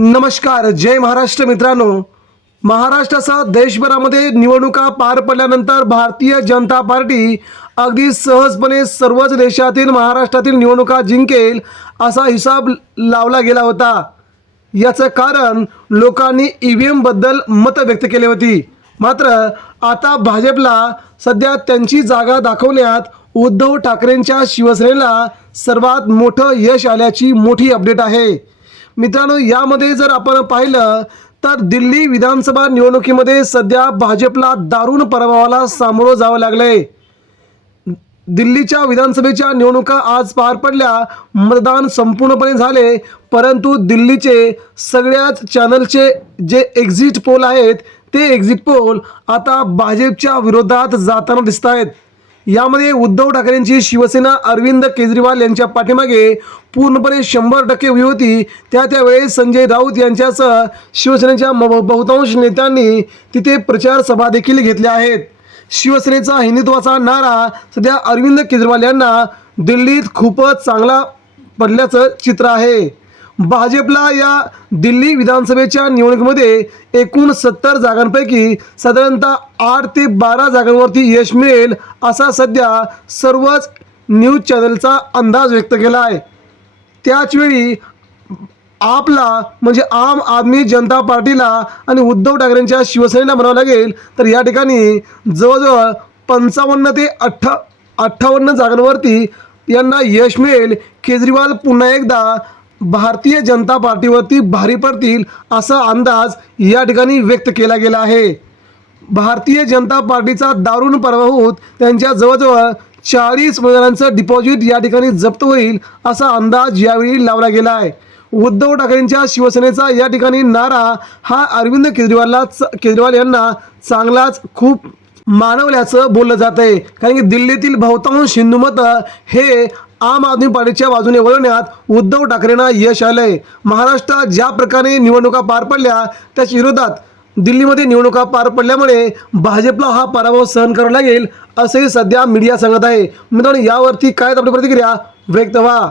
नमस्कार जय महाराष्ट्र मित्रांनो. महाराष्ट्रासह देशभरामध्ये निवडणुका पार पडल्यानंतर भारतीय जनता पार्टी अगदी सहजपणे सर्वच देशातील महाराष्ट्रातील निवडणुका जिंकेल असा हिसाब लावला गेला होता. याचं कारण लोकांनी ई व्ही एमबद्दल मतं व्यक्त केली होती. मात्र आता भाजपला सध्या त्यांची जागा दाखवण्यात उद्धव ठाकरेंच्या शिवसेनेला सर्वात मोठं यश आल्याची मोठी अपडेट आहे. मित्रांनो यामध्ये जर आपण पाहिलं तर दिल्ली विधानसभा निवडणुकीमध्ये सध्या भाजपला दारुण पराभवाला सामोरं जावं लागलंय. दिल्लीच्या विधानसभेच्या निवडणुका आज पार पडल्या मतदान संपूर्णपणे झाले परंतु दिल्लीचे सगळ्याच चॅनलचे जे एक्झिट पोल आहेत ते एक्झिट पोल आता भाजपच्या विरोधात जाताना दिसत आहेत यामध्ये उद्धव ठाकरेंची शिवसेना अरविंद केजरीवाल यांच्या पाठीमागे पूर्णपणे शंभर टक्के उभी होती त्या त्यावेळेस संजय राऊत यांच्यासह शिवसेनेच्या म- बहुतांश नेत्यांनी तिथे प्रचार सभा देखील घेतल्या आहेत. शिवसेनेचा हिंदुत्वाचा नारा सध्या अरविंद केजरीवाल यांना दिल्लीत खूपच चांगला पडल्याचं चित्र आहे. भाजपला या दिल्ली विधानसभेच्या निवडणुकीमध्ये एकूण सत्तर जागांपैकी साधारणतः आठ ते बारा जागांवरती यश मिळेल असा सध्या सर्वच न्यूज चॅनलचा अंदाज व्यक्त केला आहे. त्याचवेळी आपला म्हणजे आम आदमी जनता पार्टीला आणि उद्धव ठाकरेंच्या शिवसेनेला म्हणावं लागेल तर या ठिकाणी जवळजवळ पंचावन्न ते अठ्ठा अठ्ठावन्न जागांवरती यांना यश मिळेल. केजरीवाल पुन्हा एकदा भारतीय जनता पार्टीवरती भारी पडतील असा अंदाज या ठिकाणी व्यक्त केला गेला आहे. भारतीय जनता पार्टीचा दारुण पराभव होत त्यांच्या जवळजवळ चाळीस उमेदवारांचं डिपॉझिट या ठिकाणी जप्त होईल असा अंदाज यावेळी लावला गेला आहे. उद्धव ठाकरेंच्या शिवसेनेचा या ठिकाणी नारा हा अरविंद केजरीवालला केजरीवाल यांना चांगलाच खूप मानवल्याचं बोललं जात आहे कारण की दिल्लीतील बहुतांश हिंदू मतं हे आम आदमी पार्टीच्या बाजूने वळवण्यात उद्धव ठाकरेंना यश आलंय. महाराष्ट्रात ज्या प्रकारे निवडणुका पार पडल्या त्याच्या विरोधात दिल्लीमध्ये निवडणुका पार पडल्यामुळे भाजपला हा पराभव सहन करावा लागेल असंही सध्या मीडिया सांगत आहे. मित्रांनो यावरती काय आपली प्रतिक्रिया? व्यक्त व्हा.